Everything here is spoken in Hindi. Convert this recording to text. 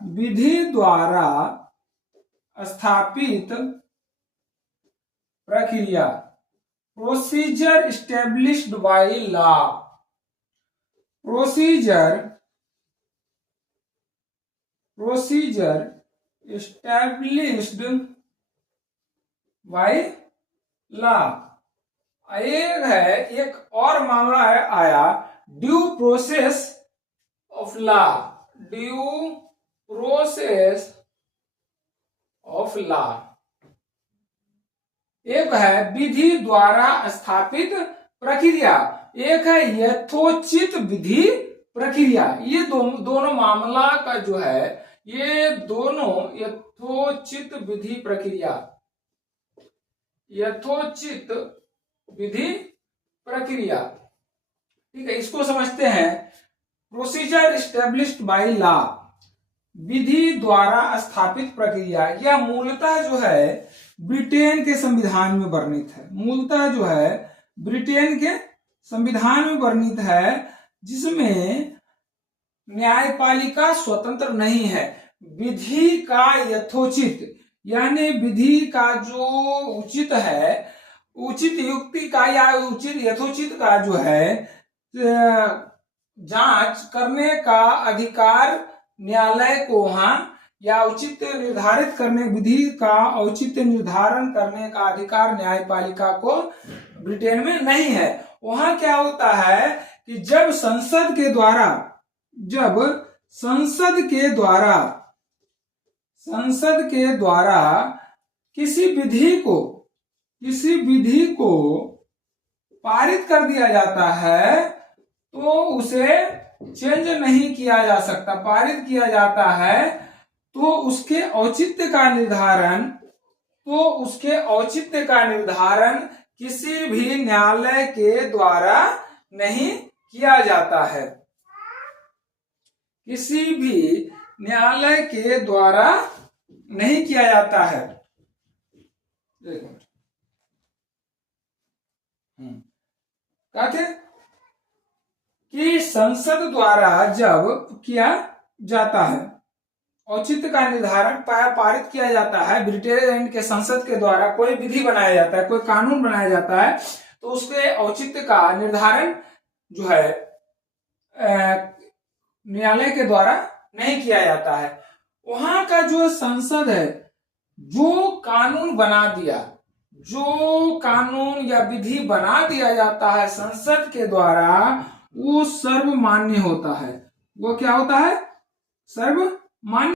विधि द्वारा स्थापित प्रक्रिया, procedure established by law, procedure established by law. एक है, एक और मामला है आया due process of law, due process of law. एक है विधि द्वारा स्थापित प्रक्रिया, एक है यथोचित विधि प्रक्रिया। ये दोनों मामला का जो है, ये दोनों यथोचित विधि प्रक्रिया, यथोचित विधि प्रक्रिया। ठीक है, इसको समझते हैं। प्रोसीजर एस्टेब्लिश्ड बाय लॉ, विधि द्वारा स्थापित प्रक्रिया, यह मूलतः जो है ब्रिटेन के संविधान में वर्णित है। मूलतः जो है ब्रिटेन के संविधान में वर्णित है, जिसमें न्यायपालिका स्वतंत्र नहीं है। विधि का यथोचित, यानी विधि का जो उचित है, उचित युक्ति का या उचित यथोचित का जो है जांच करने का अधिकार न्यायालय को वहां, या उचित निर्धारित करने, विधि का औचित निर्धारण करने का अधिकार न्यायपालिका को ब्रिटेन में नहीं है। वहां क्या होता है कि जब संसद के द्वारा किसी विधि को पारित कर दिया जाता है, तो उसे चेंज नहीं किया जा सकता। पारित किया जाता है तो उसके औचित्य का निर्धारण किसी भी न्यायालय के द्वारा नहीं किया जाता है, किसी भी न्यायालय के द्वारा नहीं किया जाता है। कहते कि संसद द्वारा जब किया जाता है, औचित्य का निर्धारण पारित किया जाता है, ब्रिटेन के संसद के द्वारा कोई विधि बनाया जाता है, कोई कानून बनाया जाता है, तो उसके औचित्य का निर्धारण जो है न्यायालय के द्वारा नहीं किया जाता है। वहां का जो संसद है, जो कानून बना दिया, जो कानून या विधि बना दिया जाता है संसद के द्वारा, वो सर्वमान्य होता है। वो क्या होता है? सर्वमान्य।